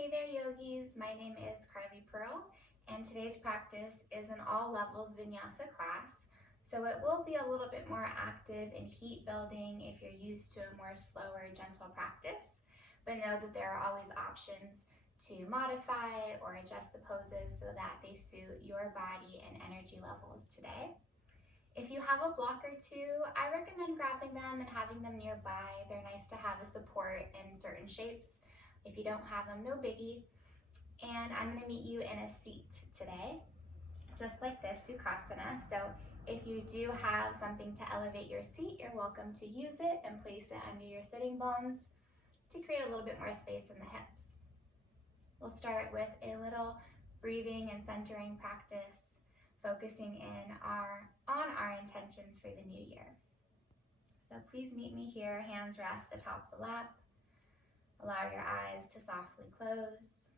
Hey there yogis, my name is Carly Pearl and today's practice is an all levels Vinyasa class. So it will be a little bit more active and heat building if you're used to a more slower, gentle practice. But know that there are always options to modify or adjust the poses so that they suit your body and energy levels today. If you have a block or two, I recommend grabbing them and having them nearby. They're nice to have a support in certain shapes. If you don't have them, no biggie. And I'm going to meet you in a seat today, just like this, Sukhasana. So if you do have something to elevate your seat, you're welcome to use it and place it under your sitting bones to create a little bit more space in the hips. We'll start with a little breathing and centering practice, focusing in on our intentions for the new year. So please meet me here, hands rest atop the lap. Allow your eyes to softly close.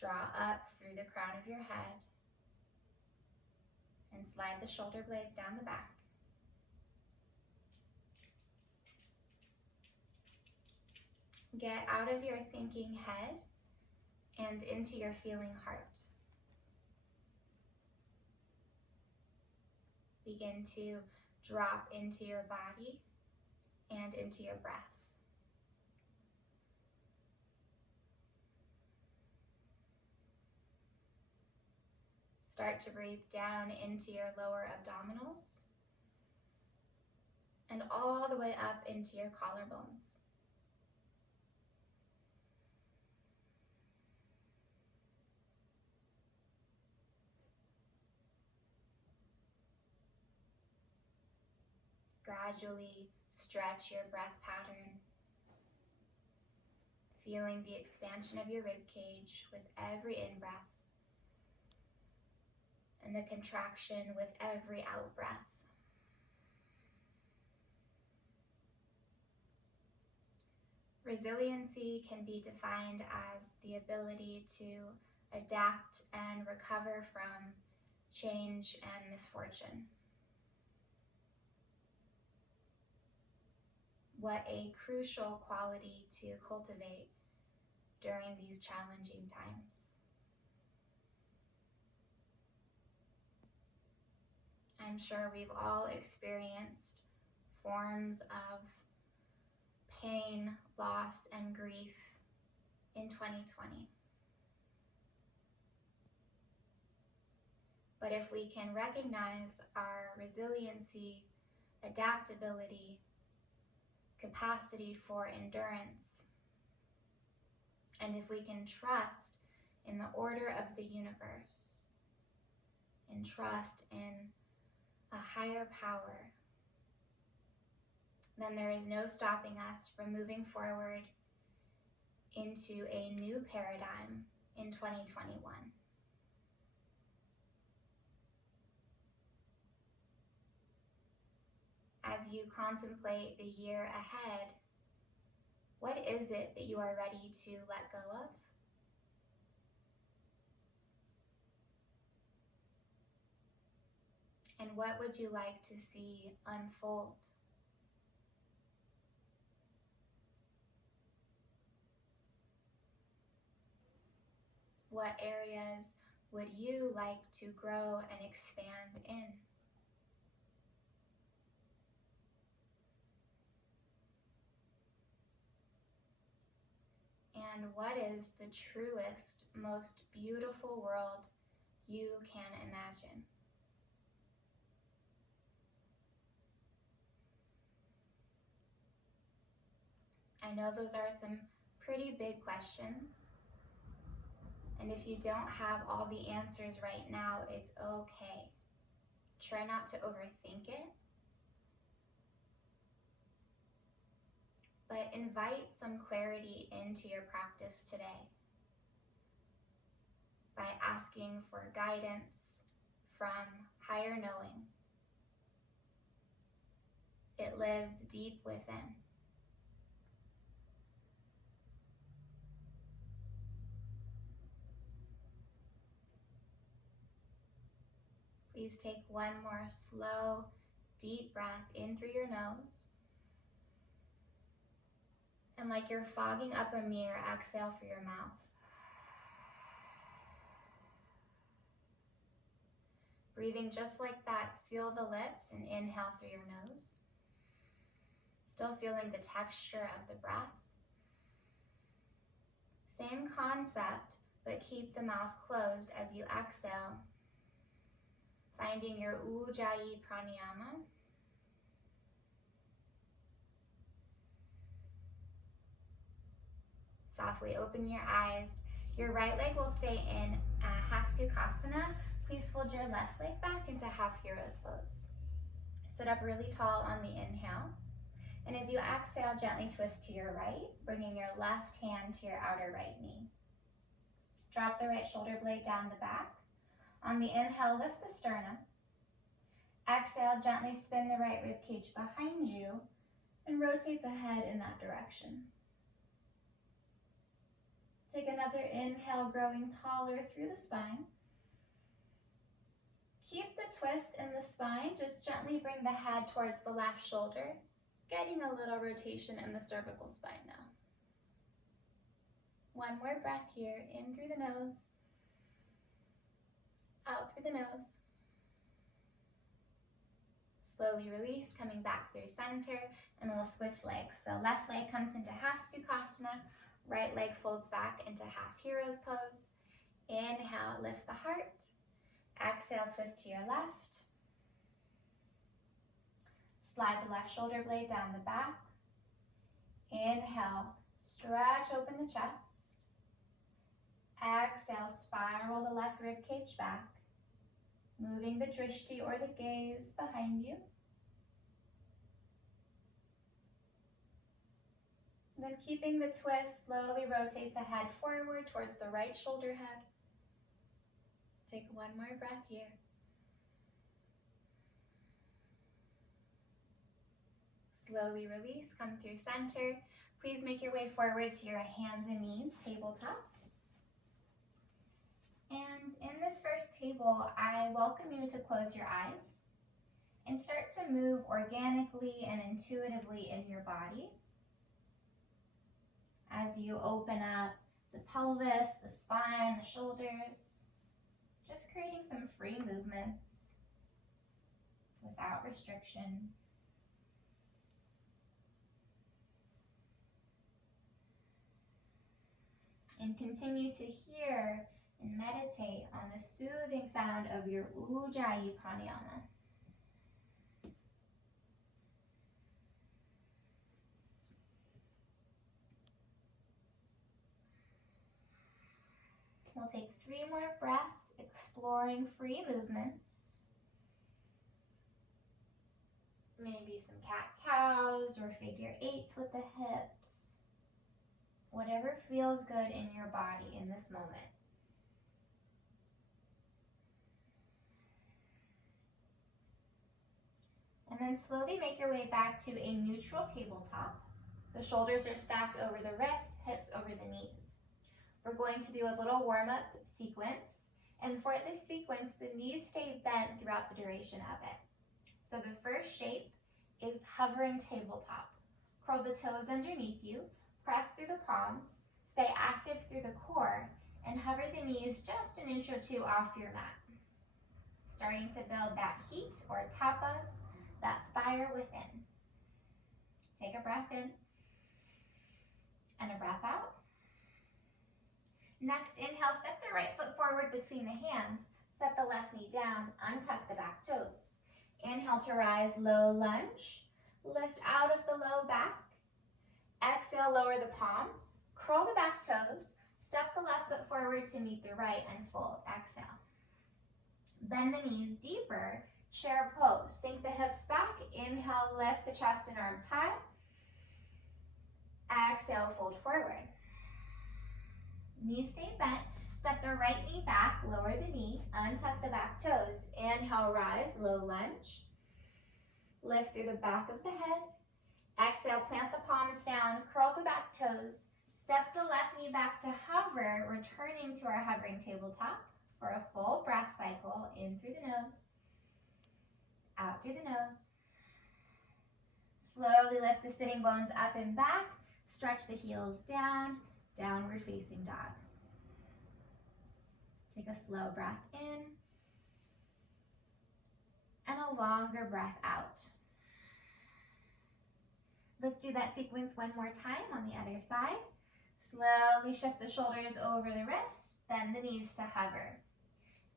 Draw up through the crown of your head and slide the shoulder blades down the back. Get out of your thinking head and into your feeling heart. Begin to drop into your body and into your breath. Start to breathe down into your lower abdominals and all the way up into your collarbones. Gradually stretch your breath pattern, feeling the expansion of your rib cage with every in-breath and the contraction with every out-breath. Resiliency can be defined as the ability to adapt and recover from change and misfortune. What a crucial quality to cultivate during these challenging times. I'm sure we've all experienced forms of pain, loss, and grief in 2020. But if we can recognize our resiliency, adaptability, capacity for endurance, and if we can trust in the order of the universe and trust in a higher power, then there is no stopping us from moving forward into a new paradigm in 2021. As you contemplate the year ahead, what is it that you are ready to let go of? And what would you like to see unfold? What areas would you like to grow and expand in? And what is the truest, most beautiful world you can imagine? I know those are some pretty big questions. And if you don't have all the answers right now, it's okay. Try not to overthink it. But invite some clarity into your practice today by asking for guidance from higher knowing. It lives deep within. Please take one more slow, deep breath in through your nose And like you're fogging up a mirror, exhale through your mouth. Breathing just like that, seal the lips and inhale through your nose. Still feeling the texture of the breath. Same concept, but keep the mouth closed as you exhale. Finding your Ujjayi pranayama. Softly open your eyes. Your right leg will stay in half sukhasana. Please fold your left leg back into half hero's pose. Sit up really tall on the inhale. And as you exhale, gently twist to your right, bringing your left hand to your outer right knee. Drop the right shoulder blade down the back. On the inhale, lift the sternum. Exhale, gently spin the right rib cage behind you and rotate the head in that direction. Take another inhale, growing taller through the spine. Keep the twist in the spine, just gently bring the head towards the left shoulder, getting a little rotation in the cervical spine now. One more breath here, in through the nose, out through the nose. Slowly release, coming back through center, and we'll switch legs. So left leg comes into half sukhasana, right leg folds back into half hero's pose. Inhale, lift the heart. Exhale, twist to your left. Slide the left shoulder blade down the back. Inhale, stretch open the chest. Exhale, spiral the left rib cage back, moving the drishti or the gaze behind you. Then keeping the twist, slowly rotate the head forward towards the right shoulder head. Take one more breath here. Slowly release, come through center. Please make your way forward to your hands and knees, tabletop. And in this first table, I welcome you to close your eyes and start to move organically and intuitively in your body. As you open up the pelvis, the spine, the shoulders, just creating some free movements without restriction. And continue to hear and meditate on the soothing sound of your Ujjayi pranayama. We'll take 3 more breaths, exploring free movements. Maybe some cat-cows or figure 8s with the hips. Whatever feels good in your body in this moment. And then slowly make your way back to a neutral tabletop. The shoulders are stacked over the wrists, hips over the knees. We're going to do a little warm-up sequence. And for this sequence, the knees stay bent throughout the duration of it. So the first shape is hovering tabletop. Curl the toes underneath you, press through the palms, stay active through the core, and hover the knees just an inch or 2 off your mat. Starting to build that heat or tapas, that fire within. Take a breath in and a breath out. Next, inhale, step the right foot forward between the hands, set the left knee down, untuck the back toes. Inhale to rise, low lunge, lift out of the low back. Exhale, lower the palms, curl the back toes, step the left foot forward to meet the right and fold. Exhale. Bend the knees deeper, chair pose. Sink the hips back, inhale, lift the chest and arms high. Exhale, fold forward. Knees stay bent, step the right knee back, lower the knee, untuck the back toes. Inhale, rise, low lunge. Lift through the back of the head. Exhale, plant the palms down, curl the back toes, step the left knee back to hover, returning to our hovering tabletop for a full breath cycle, in through the nose, out through the nose. Slowly lift the sitting bones up and back, Stretch the heels down, downward facing dog. Take a slow breath in and a longer breath out. Let's do that sequence one more time on the other side. Slowly shift the shoulders over the wrists, bend the knees to hover.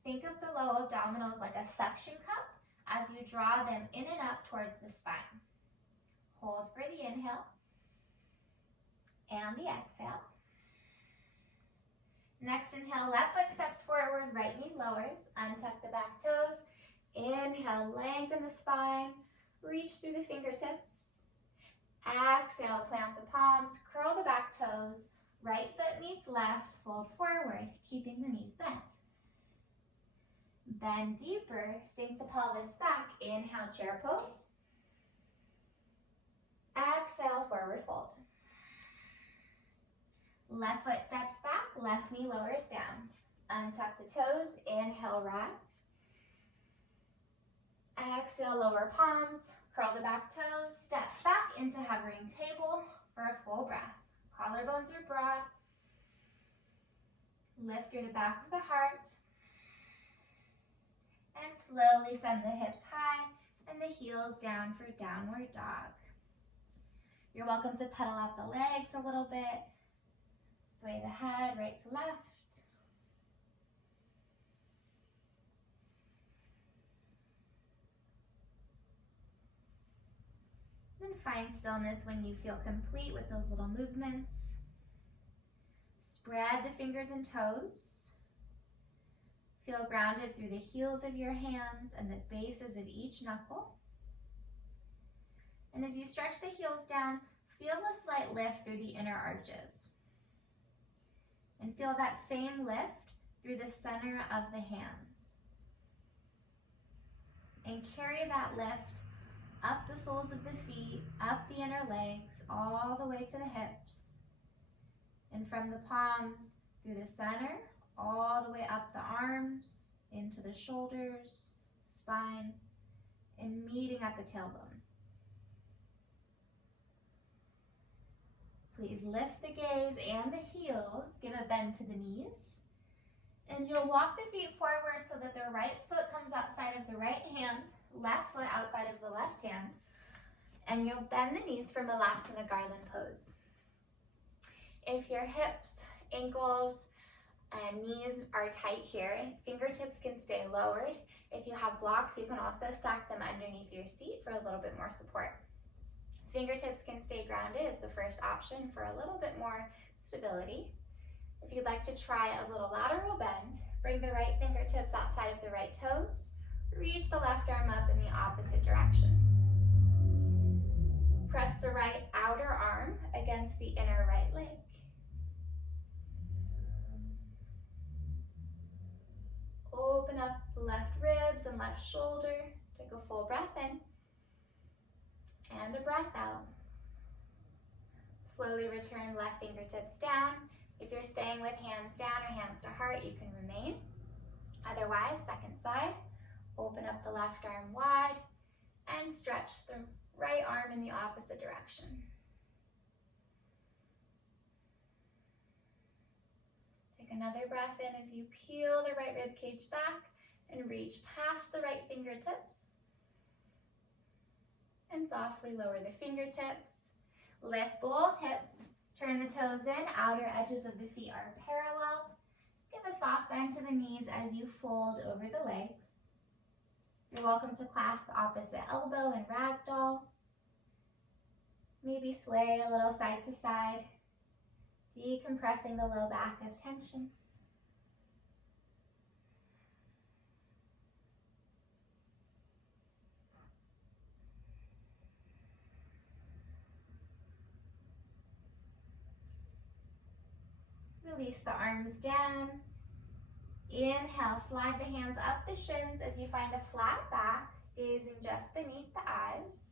Think of the low abdominals like a suction cup as you draw them in and up towards the spine. Hold for the inhale and the exhale. Next inhale, left foot steps forward, right knee lowers, untuck the back toes. Inhale, lengthen the spine, reach through the fingertips. Exhale, plant the palms, curl the back toes, right foot meets left, fold forward, keeping the knees bent. Bend deeper, sink the pelvis back, inhale, chair pose. Exhale, forward fold. Left foot steps back, left knee lowers down. Untuck the toes, inhale, rise. Exhale, lower palms, curl the back toes, step back into hovering table for a full breath. Collarbones are broad. Lift through the back of the heart. And slowly send the hips high and the heels down for downward dog. You're welcome to pedal out the legs a little bit. Sway the head right to left. Then find stillness when you feel complete with those little movements. Spread the fingers and toes. Feel grounded through the heels of your hands and the bases of each knuckle. And as you stretch the heels down, feel a slight lift through the inner arches. And feel that same lift through the center of the hands. And carry that lift up the soles of the feet, up the inner legs, all the way to the hips. And from the palms through the center, all the way up the arms, into the shoulders, spine, and meeting at the tailbone. Please lift the gaze and the heels, give a bend to the knees. And you'll walk the feet forward so that the right foot comes outside of the right hand, left foot outside of the left hand. And you'll bend the knees for Vinyasa garland pose. If your hips, ankles, and knees are tight here, fingertips can stay lowered. If you have blocks, you can also stack them underneath your seat for a little bit more support. Fingertips can stay grounded is the first option for a little bit more stability. If you'd like to try a little lateral bend, bring the right fingertips outside of the right toes, reach the left arm up in the opposite direction. Press the right outer arm against the inner right leg. Open up the left ribs and left shoulder. Take a full breath in and a breath out. Slowly return left fingertips down. If you're staying with hands down or hands to heart, you can remain. Otherwise, second side, open up the left arm wide and stretch the right arm in the opposite direction. Take another breath in as you peel the right rib cage back and reach past the right fingertips. And softly lower the fingertips. Lift both hips. Turn the toes in. Outer edges of the feet are parallel. Give a soft bend to the knees as you fold over the legs. You're welcome to clasp opposite elbow and ragdoll. Maybe sway a little side to side, decompressing the low back of tension. Release the arms down. Inhale, slide the hands up the shins as you find a flat back, gazing just beneath the eyes.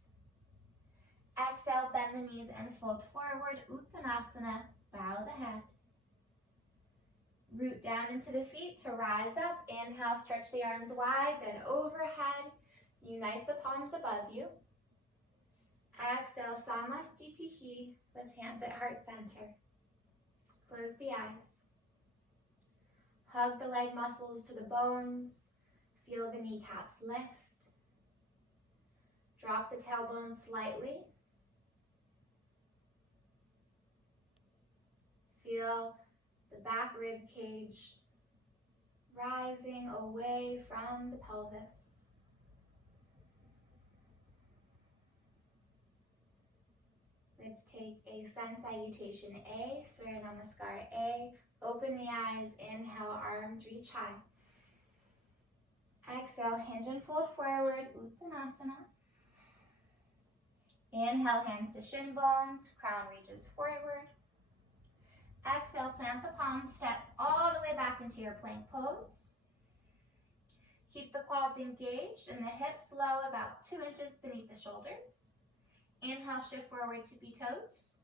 Exhale, bend the knees and fold forward, Uttanasana, bow the head. Root down into the feet to rise up. Inhale, stretch the arms wide, then overhead. Unite the palms above you. Exhale, Samastitihi with hands at heart center. Close the eyes. Hug the leg muscles to the bones. Feel the kneecaps lift. Drop the tailbone slightly. Feel the back rib cage rising away from the pelvis. Let's take a sun salutation A, Surya Namaskar A. Open the eyes, inhale, arms reach high. Exhale, hinge and fold forward, Uttanasana. Inhale, hands to shin bones, crown reaches forward. Exhale, plant the palms, step all the way back into your plank pose. Keep the quads engaged and the hips low, about 2 inches beneath the shoulders. Inhale, shift forward, tippy toes.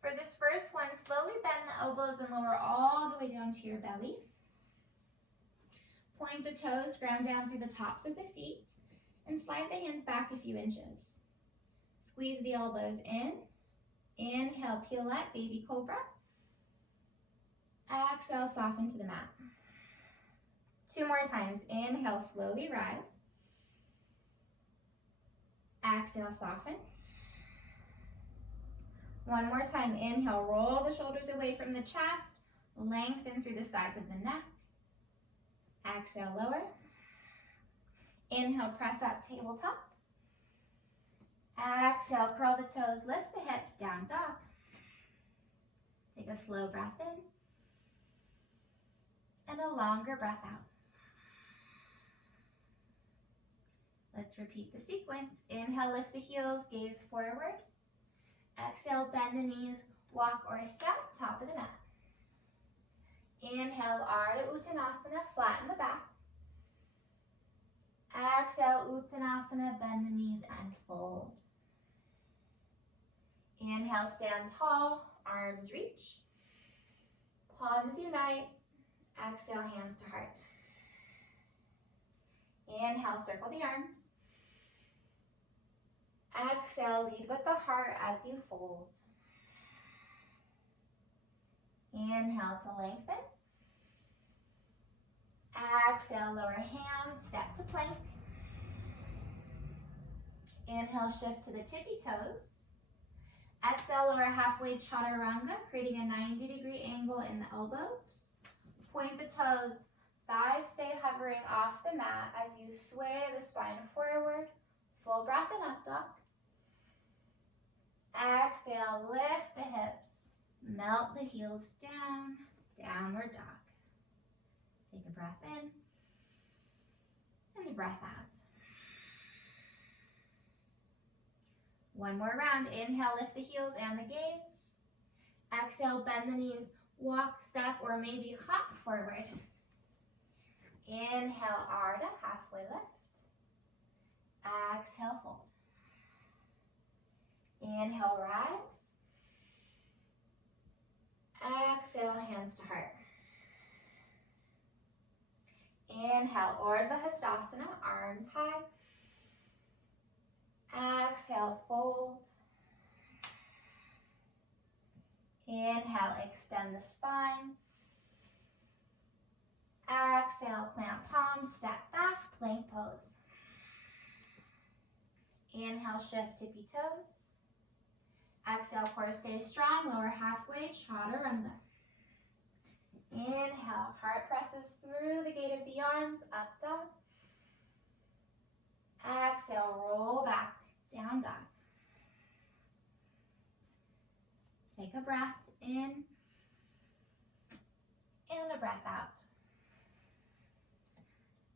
For this first one, slowly bend the elbows and lower all the way down to your belly. Point the toes, ground down through the tops of the feet, and slide the hands back a few inches. Squeeze the elbows in. Inhale, pirouette, baby cobra. Exhale, soften to the mat. 2 more times. Inhale, slowly rise. Exhale, soften. 1 more time. Inhale, roll the shoulders away from the chest. Lengthen through the sides of the neck. Exhale, lower. Inhale, press up, tabletop. Exhale, curl the toes, lift the hips, down dog. Take a slow breath in. And a longer breath out. Let's repeat the sequence. Inhale, lift the heels, gaze forward. Exhale, bend the knees, walk or step, top of the mat. Inhale, Ardha Uttanasana, flatten the back. Exhale, Uttanasana, bend the knees and fold. Inhale, stand tall, arms reach. Palms unite. Exhale, hands to heart. Inhale, circle the arms. Exhale, lead with the heart as you fold. Inhale to lengthen. Exhale, lower hands, step to plank. Inhale, shift to the tippy toes. Exhale, lower halfway chaturanga, creating a 90-degree angle in the elbows. Point the toes, thighs stay hovering off the mat as you sway the spine forward. Full breath in up dog. Exhale, lift the hips, melt the heels down, downward dog. Take a breath in and a breath out. 1 more round. Inhale, lift the heels and the gaze. Exhale, bend the knees, walk, step, or maybe hop forward. Inhale, Ardha, halfway lift. Exhale, fold. Inhale, rise. Exhale, hands to heart. Inhale, Urdhva Hastasana, arms high. Exhale, fold. Inhale, extend the spine. Exhale, plant palms, step back, plank pose. Inhale, shift tippy toes. Exhale, core stay strong, lower halfway, chaturanga. Inhale, heart presses through the gate of the arms, up dog. Exhale, roll back, down dog. Take a breath in and a breath out.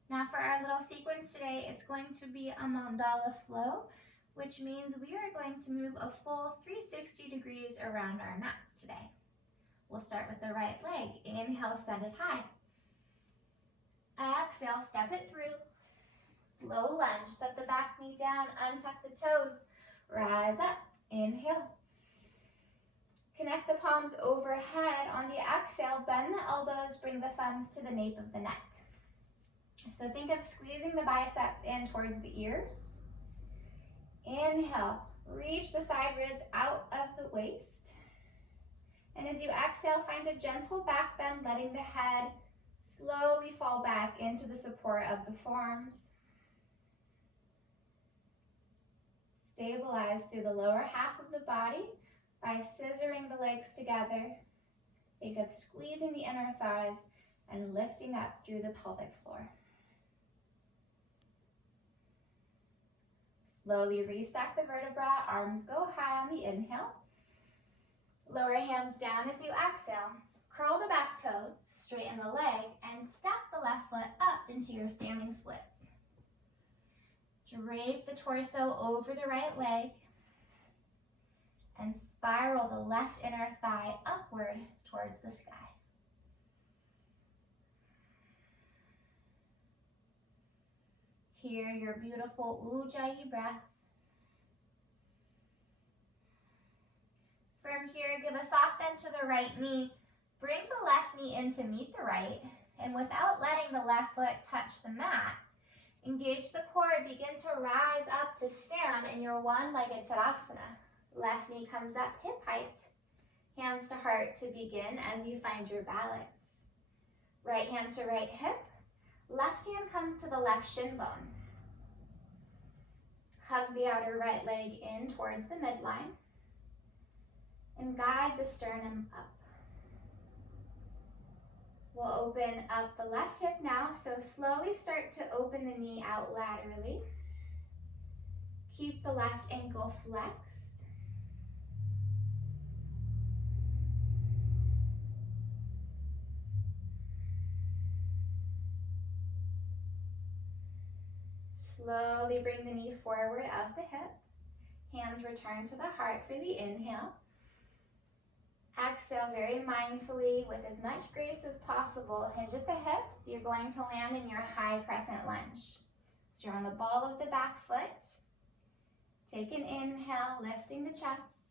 Now for our little sequence today, it's going to be a mandala flow, which means we are going to move a full 360 degrees around our mats today. We'll start with the right leg. Inhale, send it high. Exhale, step it through. Low lunge, set the back knee down, untuck the toes, rise up, inhale. Connect the palms overhead. On the exhale, bend the elbows, bring the thumbs to the nape of the neck. So think of squeezing the biceps in towards the ears. Inhale, Reach the side ribs out of the waist. And as you exhale, find a gentle back bend, letting the head slowly fall back into the support of the forearms. Stabilize through the lower half of the body by scissoring the legs together. Think of squeezing the inner thighs and lifting up through the pelvic floor. Slowly restack the vertebrae, arms go high on the inhale. Lower hands down as you exhale. Curl the back toes, straighten the leg, and step the left foot up into your standing splits. Drape the torso over the right leg and spiral the left inner thigh upward towards the sky. Hear your beautiful Ujjayi breath. From here, give a soft bend to the right knee. Bring the left knee in to meet the right, and without letting the left foot touch the mat, engage the core. Begin to rise up to stand in your one-legged Tadasana. Left knee comes up hip height. Hands to heart to begin as you find your balance. Right hand to right hip. Left hand comes to the left shin bone. Hug the outer right leg in towards the midline and guide the sternum up. We'll open up the left hip now, so slowly start to open the knee out laterally. Keep the left ankle flexed. Slowly bring the knee forward of the hip. Hands return to the heart for the inhale. Exhale very mindfully with as much grace as possible. Hinge at the hips. You're going to land in your high crescent lunge. So you're on the ball of the back foot. Take an inhale, lifting the chest.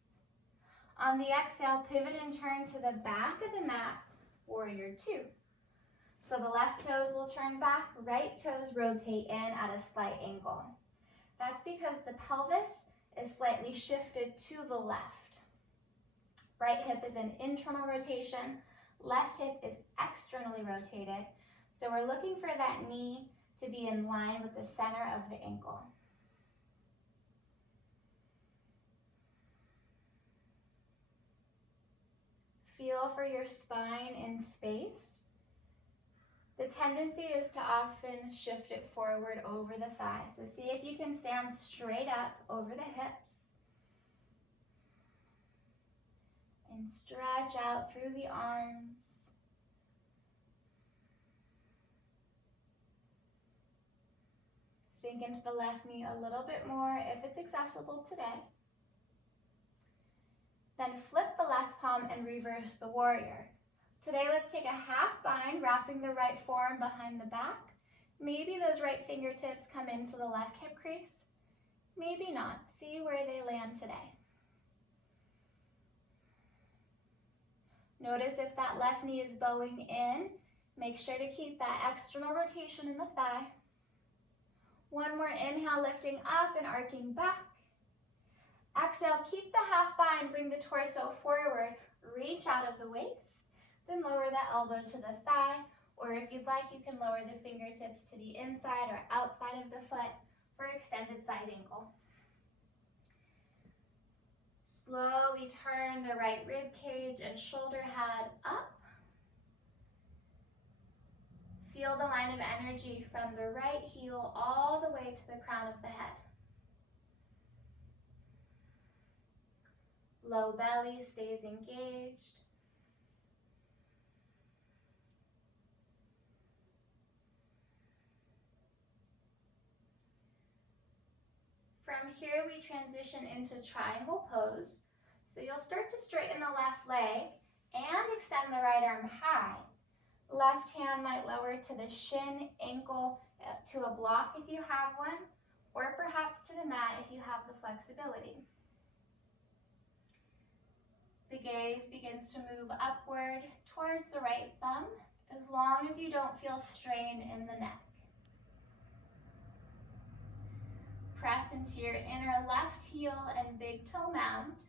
On the exhale, pivot and turn to the back of the mat, warrior two. So the left toes will turn back, right toes rotate in at a slight angle. That's because the pelvis is slightly shifted to the left. Right hip is an internal rotation, left hip is externally rotated. So we're looking for that knee to be in line with the center of the ankle. Feel for your spine in space. The tendency is to often shift it forward over the thigh. So see if you can stand straight up over the hips. And stretch out through the arms. Sink into the left knee a little bit more if it's accessible today. Then flip the left palm and reverse the warrior. Today, let's take a half bind, wrapping the right forearm behind the back. Maybe those right fingertips come into the left hip crease. Maybe not. See where they land today. Notice if that left knee is bowing in. Make sure to keep that external rotation in the thigh. One more inhale, lifting up and arcing back. Exhale, keep the half bind, bring the torso forward, reach out of the waist. Then lower the elbow to the thigh, or if you'd like, you can lower the fingertips to the inside or outside of the foot for extended side angle. Slowly turn the right rib cage and shoulder head up. Feel the line of energy from the right heel all the way to the crown of the head. Low belly stays engaged. From here, we transition into triangle pose. So you'll start to straighten the left leg and extend the right arm high. Left hand might lower to the shin, ankle, to a block if you have one, or perhaps to the mat if you have the flexibility. The gaze begins to move upward towards the right thumb, as long as you don't feel strain in the neck. press into your inner left heel and big toe mound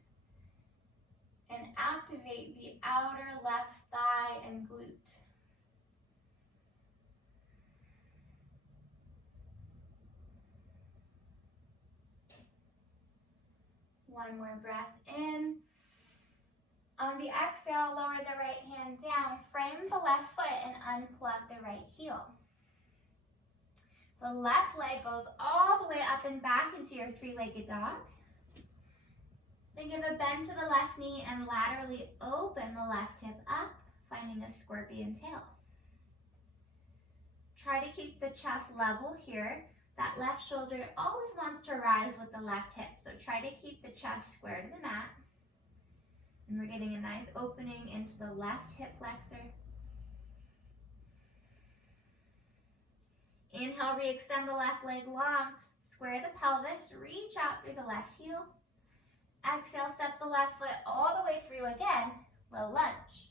and activate the outer left thigh and glute. One more breath in. On the exhale, lower the right hand down, frame the left foot and unplug the right heel. The left leg goes all the way up and back into your three-legged dog. Then give a bend to the left knee and laterally open the left hip up, finding a scorpion tail. Try to keep the chest level here. That left shoulder always wants to rise with the left hip, so try to keep the chest square to the mat. And we're getting a nice opening into the left hip flexor. Inhale, re-extend the left leg long, square the pelvis, reach out through the left heel. Exhale, step the left foot all the way through again, low lunge.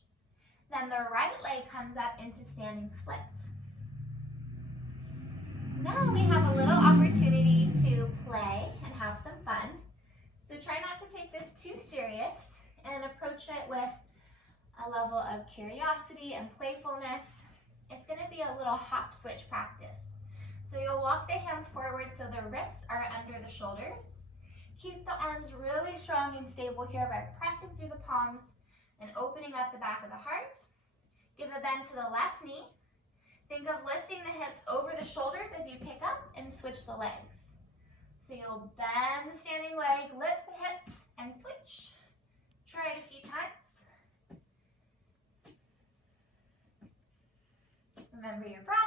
Then the right leg comes up into standing splits. Now we have a little opportunity to play and have some fun. So try not to take this too serious and approach it with a level of curiosity and playfulness. It's going to be a little hop switch practice. So you'll walk the hands forward so the wrists are under the shoulders. Keep the arms really strong and stable here by pressing through the palms and opening up the back of the heart. Give a bend to the left knee. Think of lifting the hips over the shoulders as you pick up and switch the legs. So you'll bend the standing leg, lift the hips, and switch. Try it a few times. Remember your breath.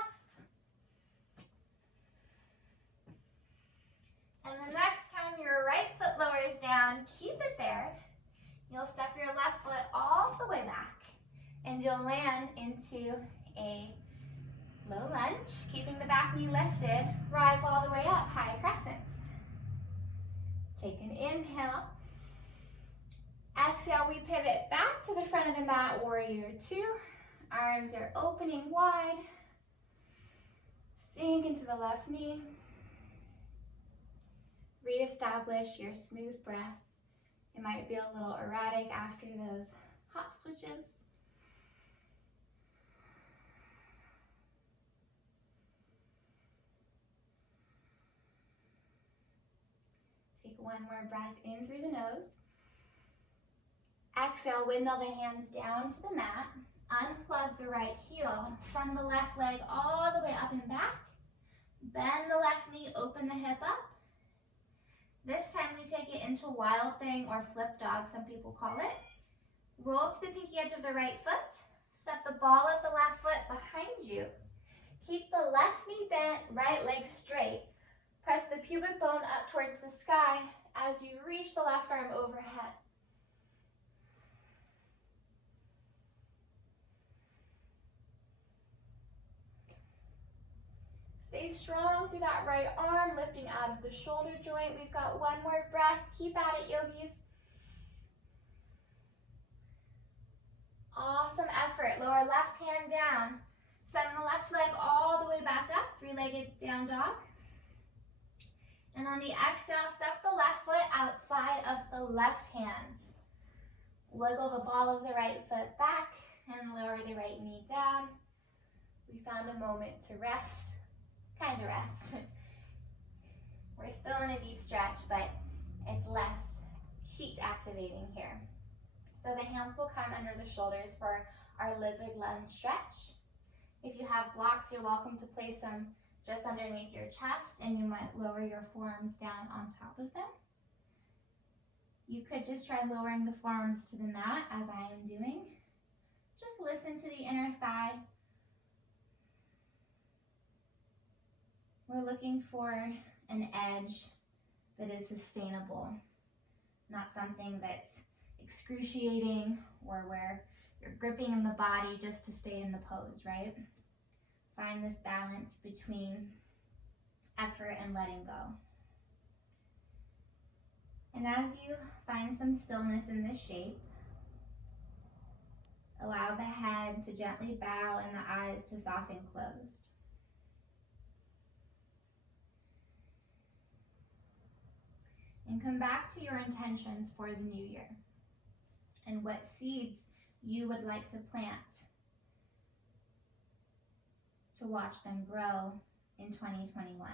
And the next time your right foot lowers down, keep it there. You'll step your left foot all the way back and you'll land into a low lunge, keeping the back knee lifted. Rise all the way up, high crescent. Take an inhale. Exhale, we pivot back to the front of the mat, warrior two. Arms are opening wide. Sink into the left knee. Reestablish your smooth breath. It might be a little erratic after those hop switches. Take one more breath in through the nose. Exhale, windmill the hands down to the mat. Unplug the right heel. Send the left leg all the way up and back. Bend the left knee, open the hip up. This time we take it into wild thing or flip dog, some people call it. Roll to the pinky edge of the right foot. Step the ball of the left foot behind you. Keep the left knee bent, right leg straight. Press the pubic bone up towards the sky as you reach the left arm overhead. Stay strong through that right arm, lifting out of the shoulder joint. We've got one more breath. Keep at it, yogis. Awesome effort. Lower left hand down. Send the left leg all the way back up, three-legged down dog. And on the exhale, step the left foot outside of the left hand. Wiggle the ball of the right foot back and lower the right knee down. We found a moment to rest. Kind of rest. We're still in a deep stretch, but it's less heat activating here. So the hands will come under the shoulders for our lizard lunge stretch. If you have blocks, you're welcome to place them just underneath your chest, and you might lower your forearms down on top of them. You could just try lowering the forearms to the mat as I am doing. Just listen to the inner thigh. We're looking for an edge that is sustainable, not something that's excruciating or where you're gripping in the body just to stay in the pose, right? Find this balance between effort and letting go. And as you find some stillness in this shape, allow the head to gently bow and the eyes to soften, closed. and come back to your intentions for the new year and what seeds you would like to plant to watch them grow in 2021.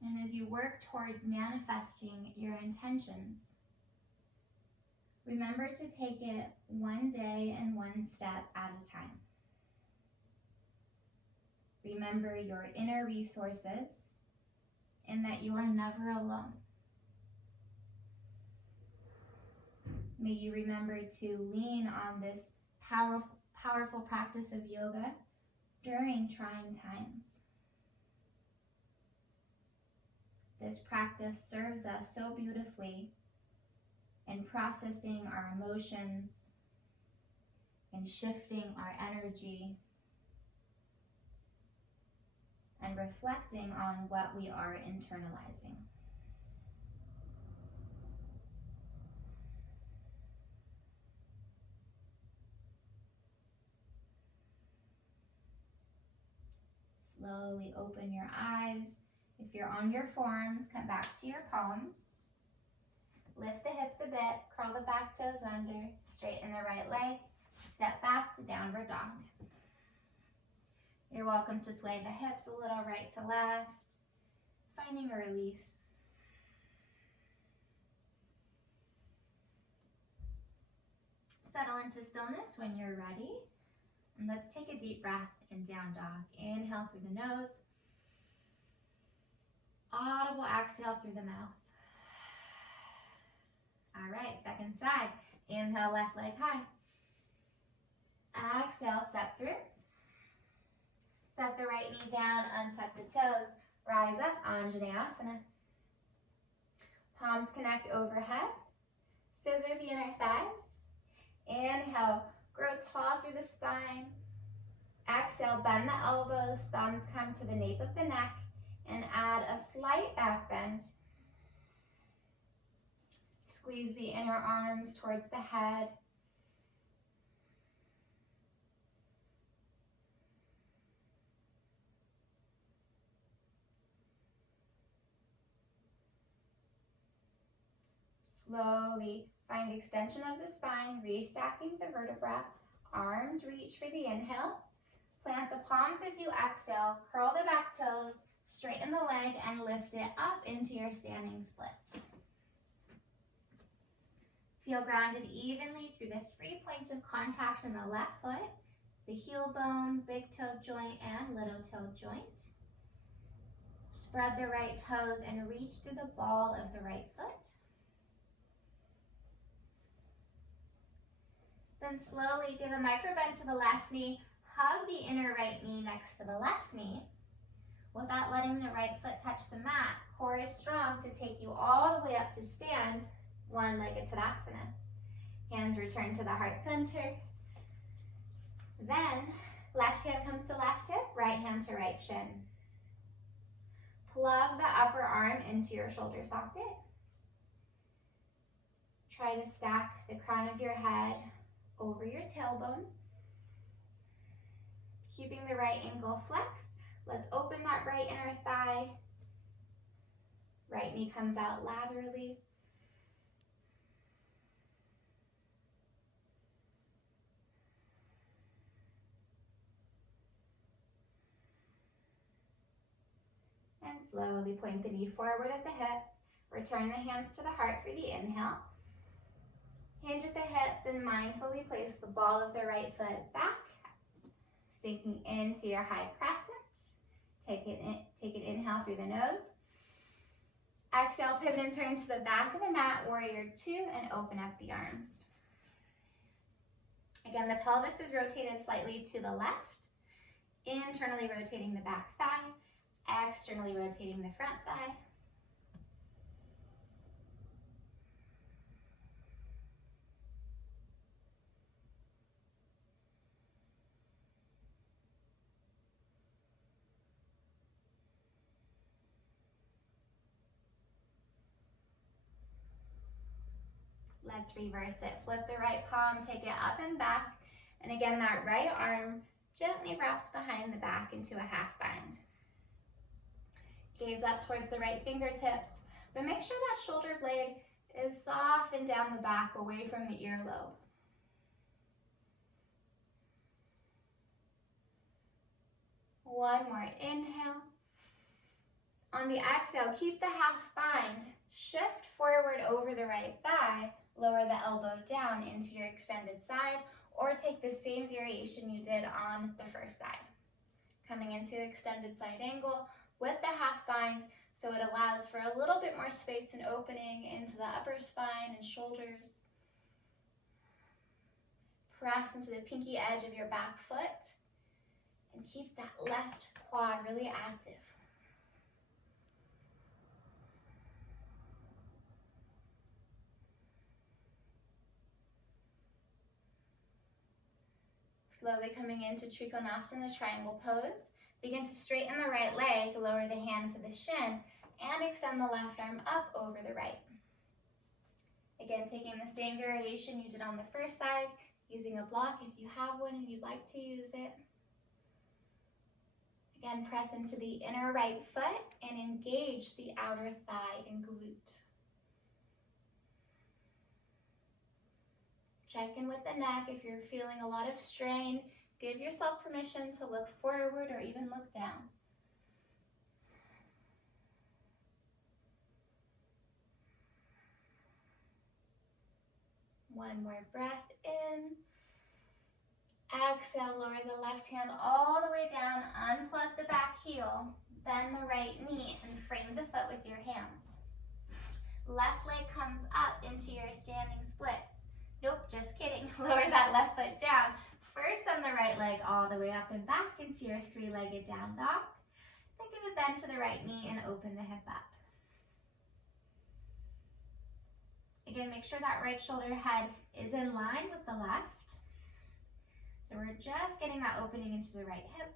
And as you work towards manifesting your intentions, remember to take it one day and one step at a time. Remember your inner resources and that you are never alone. May you remember to lean on this powerful practice of yoga during trying times. This practice serves us so beautifully in processing our emotions and shifting our energy and reflecting on what we are internalizing. Slowly open your eyes. If you're on your forms, come back to your palms. Lift the hips a bit, curl the back toes under, straighten the right leg, step back to downward dog. You're welcome to sway the hips a little right to left, finding a release. Settle into stillness when you're ready. And let's take a deep breath in down dog. Inhale through the nose. Audible exhale through the mouth. All right, second side. Inhale, left leg high. Exhale, step through. Set the right knee down, untuck the toes. Rise up, Anjaneyasana. Palms connect overhead. Scissor the inner thighs. Inhale, grow tall through the spine. Exhale, bend the elbows, thumbs come to the nape of the neck, and add a slight back bend. Squeeze the inner arms towards the head. Slowly find extension of the spine, restacking the vertebra. Arms reach for the inhale. Plant the palms as you exhale. Curl the back toes, straighten the leg, and lift it up into your standing splits. Feel grounded evenly through the 3 points of contact in the left foot, the heel bone, big toe joint, and little toe joint. Spread the right toes and reach through the ball of the right foot. Then slowly give a micro bend to the left knee, hug the inner right knee next to the left knee. Without letting the right foot touch the mat, core is strong to take you all the way up to stand, one-legged Tadasana. Hands return to the heart center. Then, left hand comes to left hip, right hand to right shin. Plug the upper arm into your shoulder socket. Try to stack the crown of your head over your tailbone. Keeping the right ankle flexed, let's open that right inner thigh. Right knee comes out laterally. And slowly point the knee forward at the hip. Return the hands to the heart for the inhale. Hinge at the hips and mindfully place the ball of the right foot back, sinking into your high crescent. Take an inhale through the nose. Exhale, pivot and turn to the back of the mat, warrior two, and open up the arms. Again, the pelvis is rotated slightly to the left, internally rotating the back thigh, externally rotating the front thigh. Let's reverse it. Flip the right palm, take it up and back. And again, that right arm gently wraps behind the back into a half bind. Gaze up towards the right fingertips, but make sure that shoulder blade is soft and down the back, away from the earlobe. One more inhale. On the exhale, keep the half bind. Shift forward over the right thigh. Lower the elbow down into your extended side, or take the same variation you did on the first side. Coming into extended side angle with the half bind, so it allows for a little bit more space and opening into the upper spine and shoulders. Press into the pinky edge of your back foot and keep that left quad really active. Slowly coming into Trikonasana, triangle pose. Begin to straighten the right leg, lower the hand to the shin, and extend the left arm up over the right. Again, taking the same variation you did on the first side, using a block if you have one and you'd like to use it. Again, press into the inner right foot and engage the outer thigh and glute. Check in with the neck. If you're feeling a lot of strain, give yourself permission to look forward or even look down. One more breath in. Exhale, lower the left hand all the way down, unplug the back heel, bend the right knee, and frame the foot with your hands. Left leg comes up into your standing splits. Nope, just kidding. Lower that left foot down. First, send the right leg all the way up and back into your three-legged down dog. Then give a bend to the right knee and open the hip up. Again, make sure that right shoulder head is in line with the left. So we're just getting that opening into the right hip.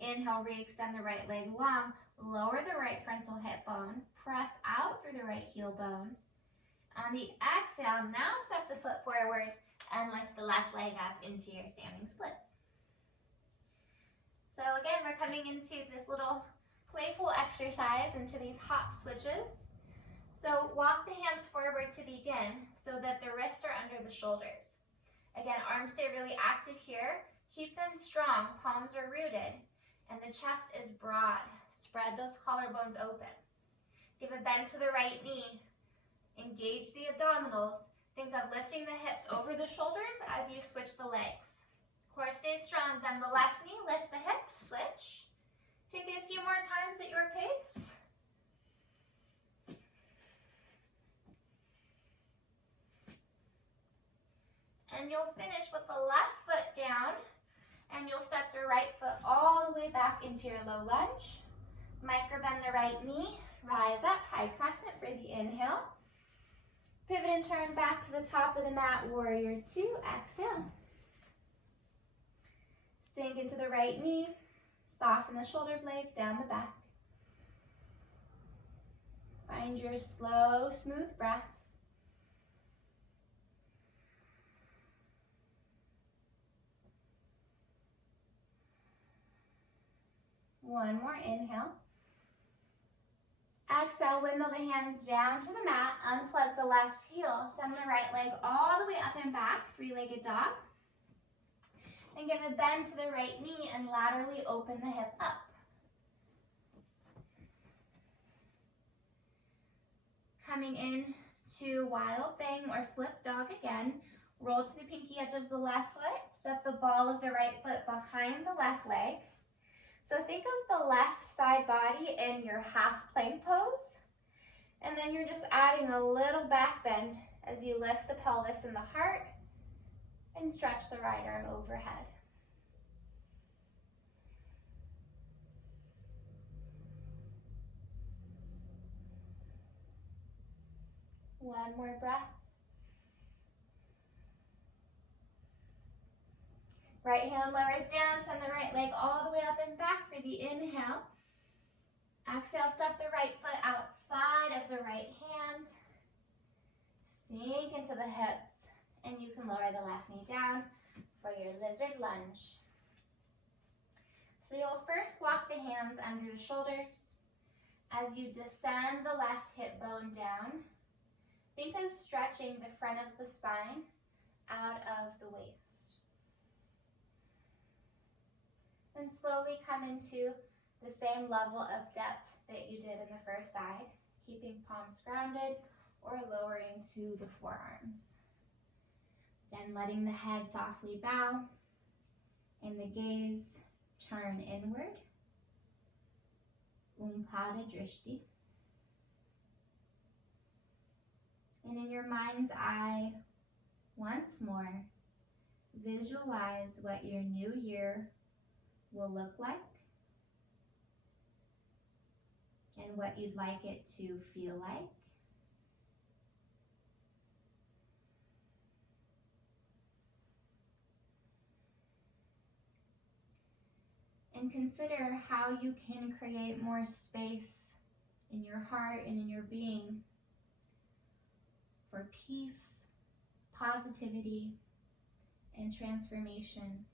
Inhale, re-extend the right leg long, lower the right frontal hip bone, press out through the right heel bone. On the exhale, now step the foot forward and lift the left leg up into your standing splits. So again, we're coming into this little playful exercise, into these hop switches. So walk the hands forward to begin so that the wrists are under the shoulders. Again, arms stay really active here. Keep them strong, palms are rooted, and the chest is broad. Spread those collarbones open. Give a bend to the right knee. Engage the abdominals. Think of lifting the hips over the shoulders as you switch the legs. Core stays strong. Bend the left knee, lift the hips, switch. Take it a few more times at your pace. And you'll finish with the left foot down, and you'll step the right foot all the way back into your low lunge. Micro bend the right knee, rise up, high crescent for the inhale. Pivot and turn back to the top of the mat, warrior two, exhale. Sink into the right knee, soften the shoulder blades down the back. Find your slow, smooth breath. One more inhale. Exhale, windmill the hands down to the mat, unplug the left heel, send the right leg all the way up and back, three-legged dog. And give a bend to the right knee and laterally open the hip up. Coming in to wild thing or flip dog again. Roll to the pinky edge of the left foot, step the ball of the right foot behind the left leg. So think of the left side body in your half plank pose, and then you're just adding a little back bend as you lift the pelvis and the heart and stretch the right arm overhead. One more breath. Right hand lowers down, send the right leg all the way up and back for the inhale. Exhale, step the right foot outside of the right hand. Sink into the hips, and you can lower the left knee down for your lizard lunge. So you'll first walk the hands under the shoulders. As you descend the left hip bone down, think of stretching the front of the spine out of the waist. Then slowly come into the same level of depth that you did in the first side, keeping palms grounded or lowering to the forearms. Then letting the head softly bow and the gaze turn inward. Umpada Drishti. And in your mind's eye, once more, visualize what your new year will look like and what you'd like it to feel like. And consider how you can create more space in your heart and in your being for peace, positivity, and transformation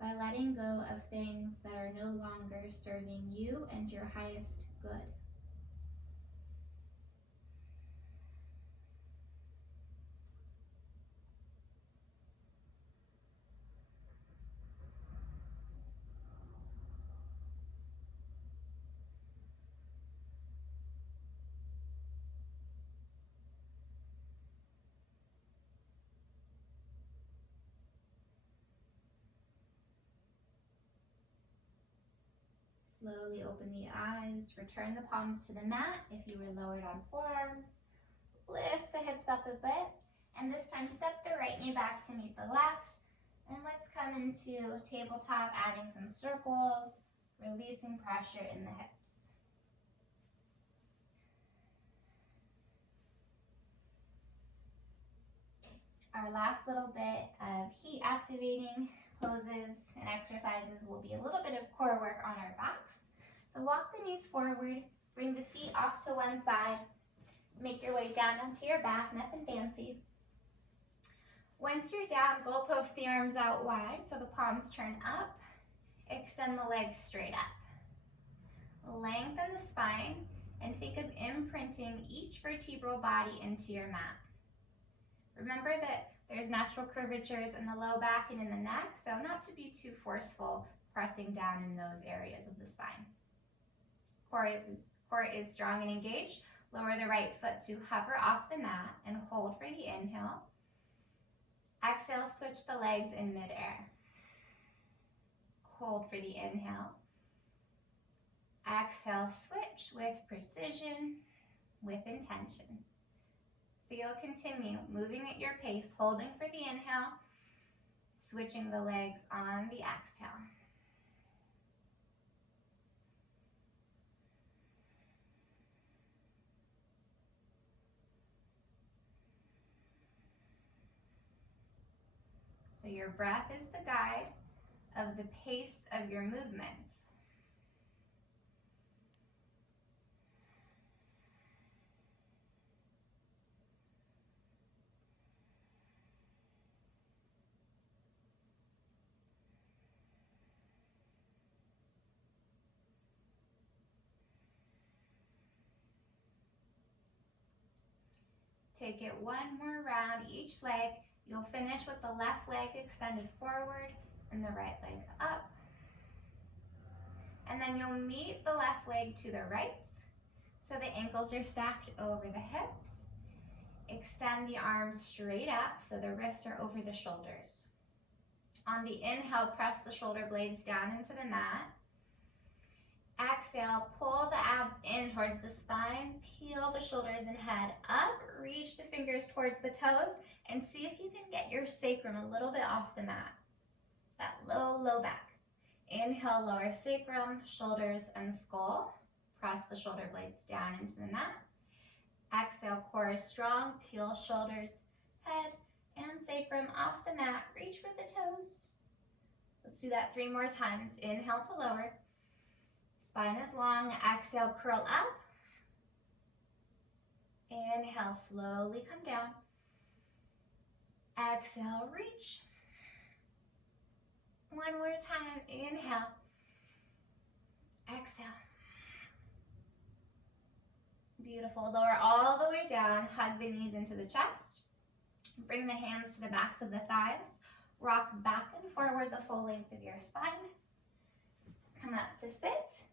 by letting go of things that are no longer serving you and your highest good. Slowly open the eyes, return the palms to the mat if you were lowered on forearms. Lift the hips up a bit, and this time step the right knee back to meet the left. And let's come into tabletop, adding some circles, releasing pressure in the hips. Our last little bit of heat activating poses and exercises will be a little bit of core work on our backs. So walk the knees forward, bring the feet off to one side, make your way down onto your back, nothing fancy. Once you're down, go post the arms out wide so the palms turn up, extend the legs straight up. Lengthen the spine and think of imprinting each vertebral body into your mat. Remember that there's natural curvatures in the low back and in the neck, so not to be too forceful pressing down in those areas of the spine. Core is strong and engaged. Lower the right foot to hover off the mat and hold for the inhale. Exhale, switch the legs in midair. Hold for the inhale. Exhale, switch with precision, with intention. So you'll continue moving at your pace, holding for the inhale, switching the legs on the exhale. So your breath is the guide of the pace of your movements. Take it one more round each leg. You'll finish with the left leg extended forward and the right leg up. And then you'll meet the left leg to the right, so the ankles are stacked over the hips. Extend the arms straight up, so the wrists are over the shoulders. On the inhale, press the shoulder blades down into the mat. Exhale, pull the abs in towards the spine, peel the shoulders and head up, reach the fingers towards the toes, and see if you can get your sacrum a little bit off the mat. That low back. Inhale, lower sacrum, shoulders, and skull. Press the shoulder blades down into the mat. Exhale, core is strong, peel shoulders, head, and sacrum off the mat. Reach for the toes. Let's do that 3 more times. Inhale to lower. Spine is long. Exhale, curl up. Inhale, slowly come down. Exhale, reach. One more time. Inhale. Exhale. Beautiful. Lower all the way down. Hug the knees into the chest. Bring the hands to the backs of the thighs. Rock back and forward the full length of your spine. Come up to sit.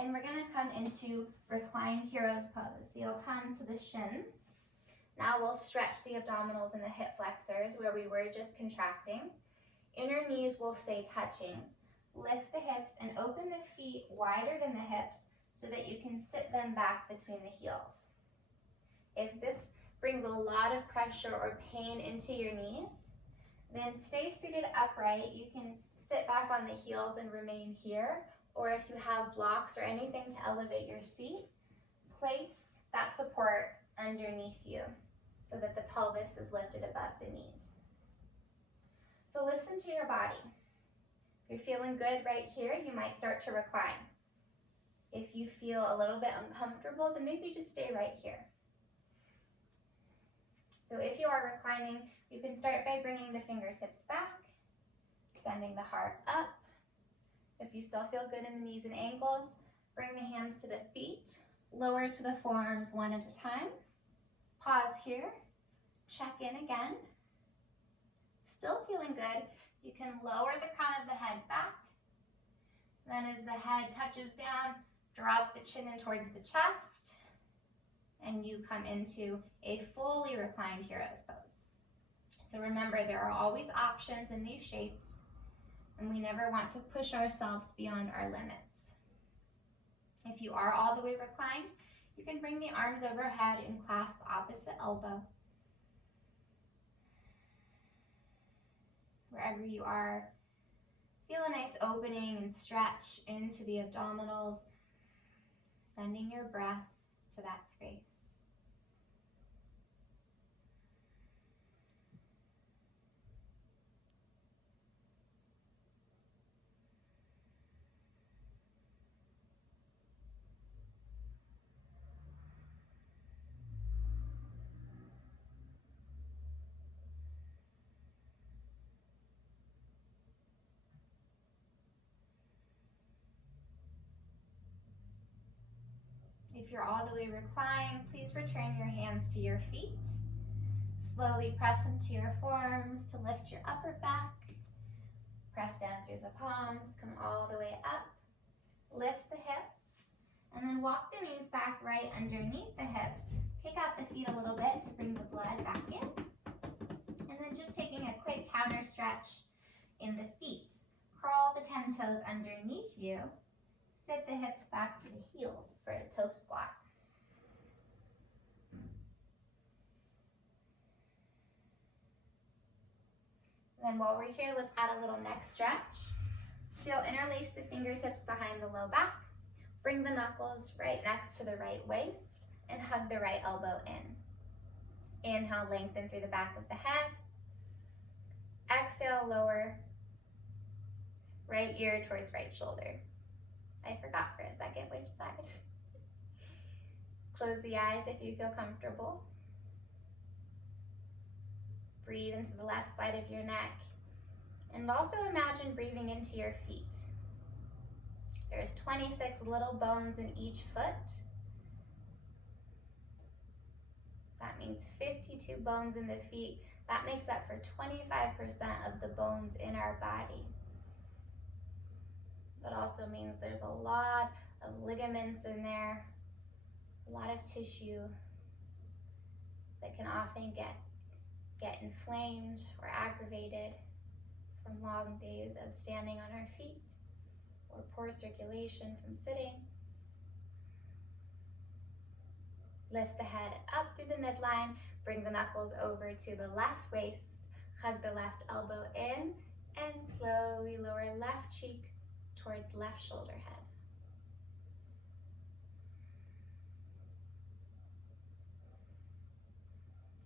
And we're going to come into reclined hero's pose. So you'll come to the shins. Now we'll stretch the abdominals and the hip flexors where we were just contracting. Inner knees will stay touching. Lift the hips and open the feet wider than the hips so that you can sit them back between the heels. If this brings a lot of pressure or pain into your knees, then stay seated upright. You can sit back on the heels and remain here, or if you have blocks or anything to elevate your seat, place that support underneath you so that the pelvis is lifted above the knees. So listen to your body. If you're feeling good right here, you might start to recline. If you feel a little bit uncomfortable, then maybe just stay right here. So if you are reclining, you can start by bringing the fingertips back, sending the heart up. If you still feel good in the knees and ankles, bring the hands to the feet, lower to the forearms one at a time. Pause here, check in again. Still feeling good, you can lower the crown of the head back. Then as the head touches down, drop the chin in towards the chest, and you come into a fully reclined hero's pose. So remember, there are always options in these shapes, and we never want to push ourselves beyond our limits. If you are all the way reclined, you can bring the arms overhead and clasp opposite elbow. Wherever you are, feel a nice opening and stretch into the abdominals, sending your breath to that space. If you're all the way reclined, please return your hands to your feet. Slowly press into your forearms to lift your upper back. Press down through the palms, come all the way up. Lift the hips, and then walk the knees back right underneath the hips. Kick out the feet a little bit to bring the blood back in. And then just taking a quick counter stretch in the feet. Crawl the 10 toes underneath you. Sit the hips back to the heels for a toe squat. Then while we're here, let's add a little neck stretch. So you'll interlace the fingertips behind the low back, bring the knuckles right next to the right waist, and hug the right elbow in. Inhale, lengthen through the back of the head. Exhale, lower right ear towards right shoulder. I forgot for a second which side. Close the eyes if you feel comfortable. Breathe into the left side of your neck. And also imagine breathing into your feet. There's 26 little bones in each foot. That means 52 bones in the feet. That makes up for 25% of the bones in our body. That also means there's a lot of ligaments in there, a lot of tissue that can often get inflamed or aggravated from long days of standing on our feet or poor circulation from sitting. Lift the head up through the midline, bring the knuckles over to the left waist, hug the left elbow in, and slowly lower left cheek towards left shoulder head.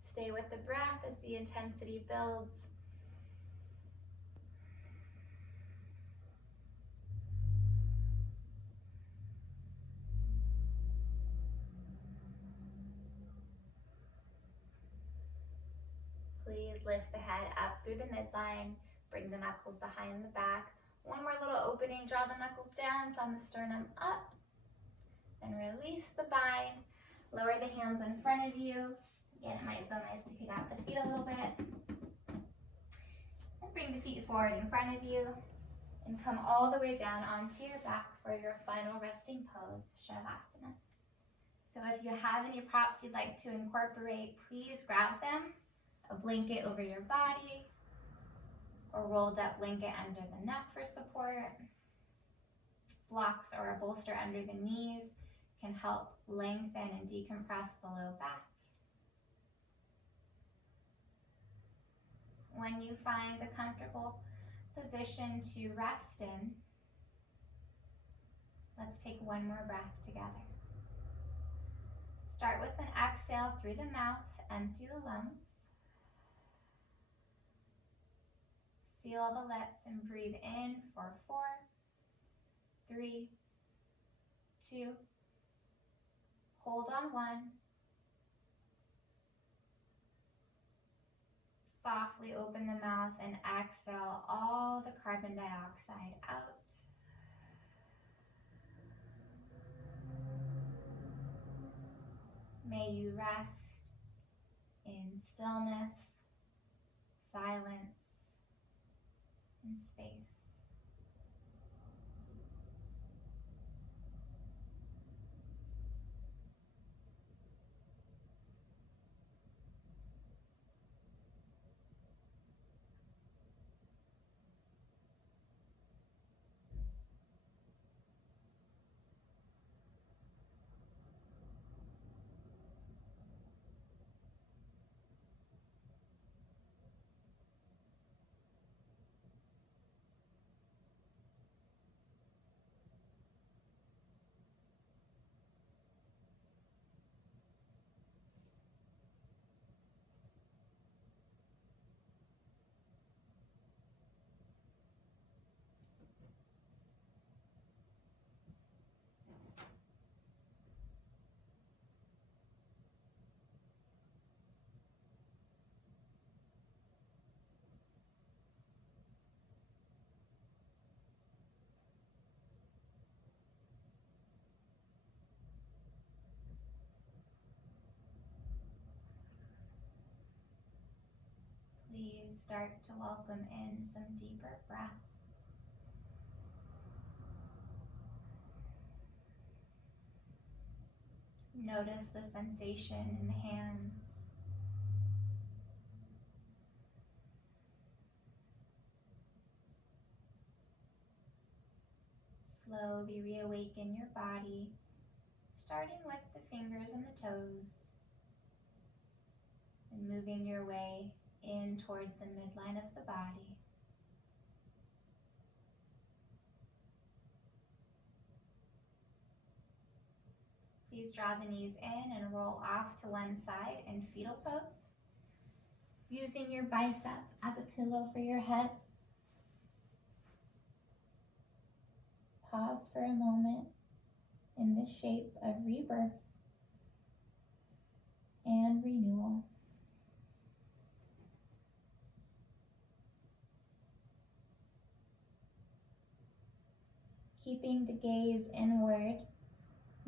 Stay with the breath as the intensity builds. Please lift the head up through the midline, bring the knuckles behind the back. One more little opening, draw the knuckles down, send the sternum up, then release the bind. Lower the hands in front of you. Again, it might feel nice to kick out the feet a little bit. And bring the feet forward in front of you and come all the way down onto your back for your final resting pose, Shavasana. So if you have any props you'd like to incorporate, please grab them. A blanket over your body, or rolled up blanket under the neck for support. Blocks or a bolster under the knees can help lengthen and decompress the low back. When you find a comfortable position to rest in, let's take one more breath together. Start with an exhale through the mouth, empty the lungs. Seal the lips and breathe in for 4, 3, 2, hold on 1. Softly open the mouth and exhale all the carbon dioxide out. May you rest in stillness, silence, and space. Please start to welcome in some deeper breaths. Notice the sensation in the hands. Slowly reawaken your body, starting with the fingers and the toes, and moving your way in towards the midline of the body. Please draw the knees in and roll off to one side in fetal pose, using your bicep as a pillow for your head. Pause for a moment in the shape of rebirth and renewal. Keeping the gaze inward,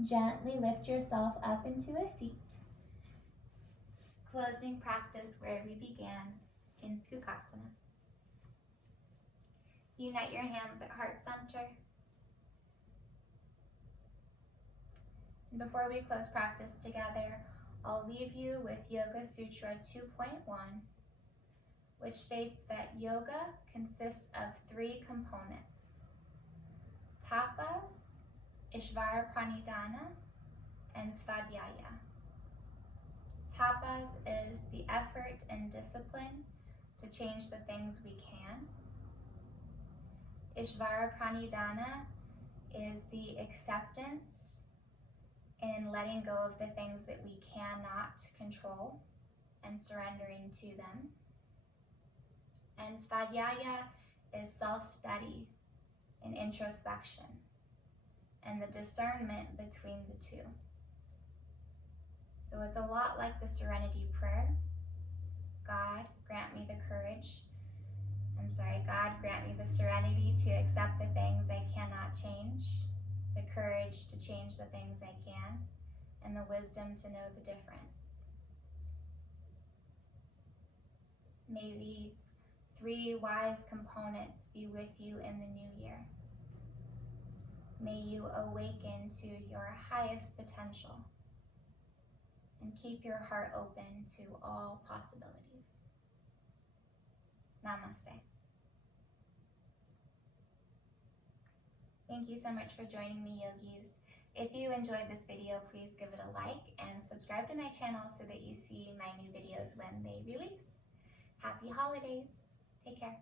gently lift yourself up into a seat. Closing practice where we began, in Sukhasana. Unite your hands at heart center. And before we close practice together, I'll leave you with Yoga Sutra 2.1, which states that yoga consists of 3 components: tapas, Ishvara Pranidhana, and Svadhyaya. Tapas is the effort and discipline to change the things we can. Ishvara Pranidhana is the acceptance and letting go of the things that we cannot control and surrendering to them. And Svadhyaya is self-study and introspection and the discernment between the two. So it's a lot like the Serenity Prayer, God, grant me the serenity to accept the things I cannot change, the courage to change the things I can, and the wisdom to know the difference. May these 3 wise components be with you in the new year. May you awaken to your highest potential and keep your heart open to all possibilities. Namaste. Thank you so much for joining me, yogis. If you enjoyed this video, please give it a like and subscribe to my channel so that you see my new videos when they release. Happy holidays. Take care.